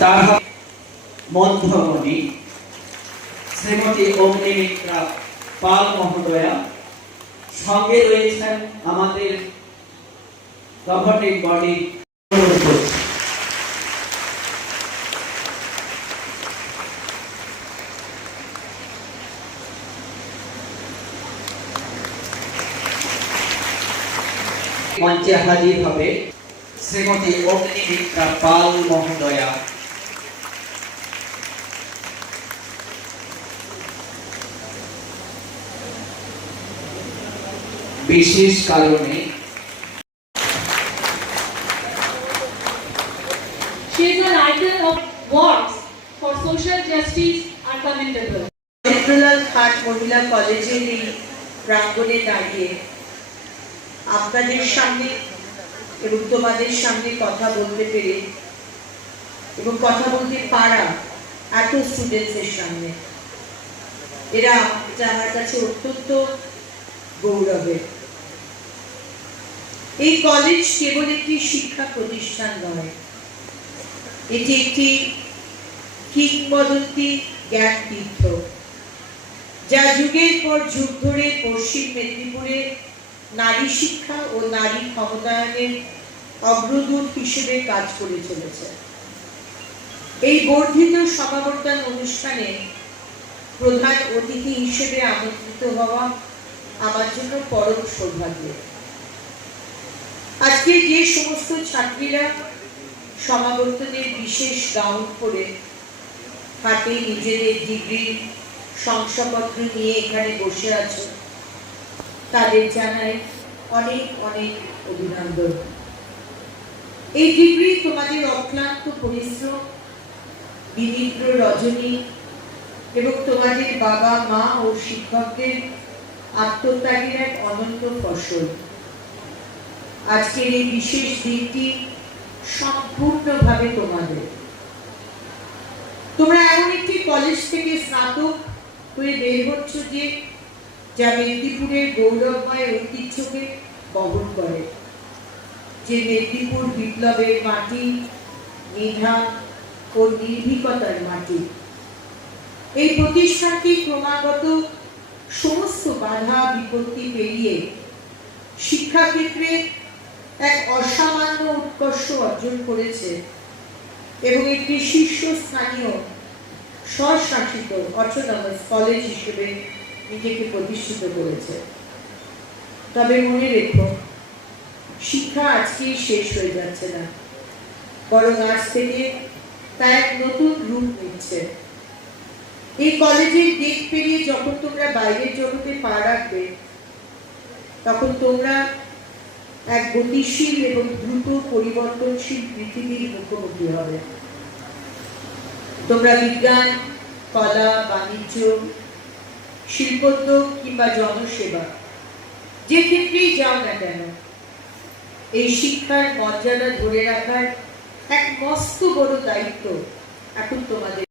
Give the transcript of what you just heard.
তার মধ্যমণি শ্রীমতী অগ্নিমিত্রা পাল মহোদয়া, সঙ্গে রয়েছেন আমাদের গভর্নিং বডি। মঞ্চে হাজির হবে শ্রীমতী অগ্নিমিত্রা পাল মহোদয়া। বিশেষ কারণে she is an icon of works for social justice and commendable. চিত্রলাল খাট মহিলা কলেজের এই প্রাঙ্গণে দাঁড়িয়ে আপনাদের সামনে এবং তোমাদের সামনে কথা বলতে পেরে এবং কথা বলতে পারা এত স্টুডেন্টসের সামনে, এটা আমার কাছে অত্যন্ত গৌরবের। এই কলেজ কেবল একটি শিক্ষা প্রতিষ্ঠান নয়, এটি একটি কিংবদন্তি জ্ঞান তীর্থ, যা যুগের পর যুগ ধরে পশ্চিম মেদিনীপুরে নারী শিক্ষা ও নারী ক্ষমতায়নের অগ্রদূত হিসেবে কাজ করে চলেছে। এই বর্ধিত সমাবর্তন অনুষ্ঠানে প্রধান অতিথি হিসেবে আমন্ত্রিত হওয়া আমার জন্য পরম সৌভাগ্য। আজকে যে সমস্ত ছাত্রীরা সমাবর্তনের বিশেষ গাউন পরে হাতে নিজেদের ডিগ্রি শংসাপত্র নিয়ে এখানে বসে আছে, তাদের জানাই অনেক অনেক অভিনন্দন। এই ডিগ্রি তোমাদের অক্লান্ত পরিশ্রম, বিনিদ্র রজনী এবং তোমাদের বাবা মা ও শিক্ষকদের আত্মত্যাগের এক অনন্ত ফসল। আজকের এই বিশেষ দিনটি সম্পূর্ণভাবে তোমাদের। তোমরা এমন একটি কলেজ থেকে স্নাতক হয়ে বের হচ্ছ যা মেদিনীপুরের গৌরবময় ঐতিহ্যকে বহন করে, যে মেদিনীপুর বিপ্লবের মাটি, মেধা ও নির্ভীকতার মাটি। এই প্রতিষ্ঠানটি ক্রমাগত সমস্ত বাধা বিপত্তি পেরিয়ে শিক্ষাক্ষেত্রে এক অসামান্য উৎকর্ষ অর্জন করেছে এবং একটি শীর্ষস্থানীয় স্বশাসিত অটোনমাস কলেজ হিসেবে নিজেকে প্রতিষ্ঠিত করেছে। তবে মনে রেখো, শিক্ষা আজকেই শেষ হয়ে যাচ্ছে না, বরং আজ থেকে তা এক নতুন রূপ নিচ্ছে। এই কলেজের গেট পেরিয়ে যখন তোমরা বাইরের জগতে পা রাখবে, তখন তোমরা এক গতিশীল এবং দ্রুত পরিবর্তনশীল পৃথিবীর মুখোমুখি হবে। তোমরা বিজ্ঞান, কলা, বাণিজ্য, শিল্পোদ্যোগ কিংবা জনসেবা যে ক্ষেত্রেই যাও না কেন, এই শিক্ষার মর্যাদা ধরে রাখার এক মস্ত বড় দায়িত্ব এখন তোমাদের।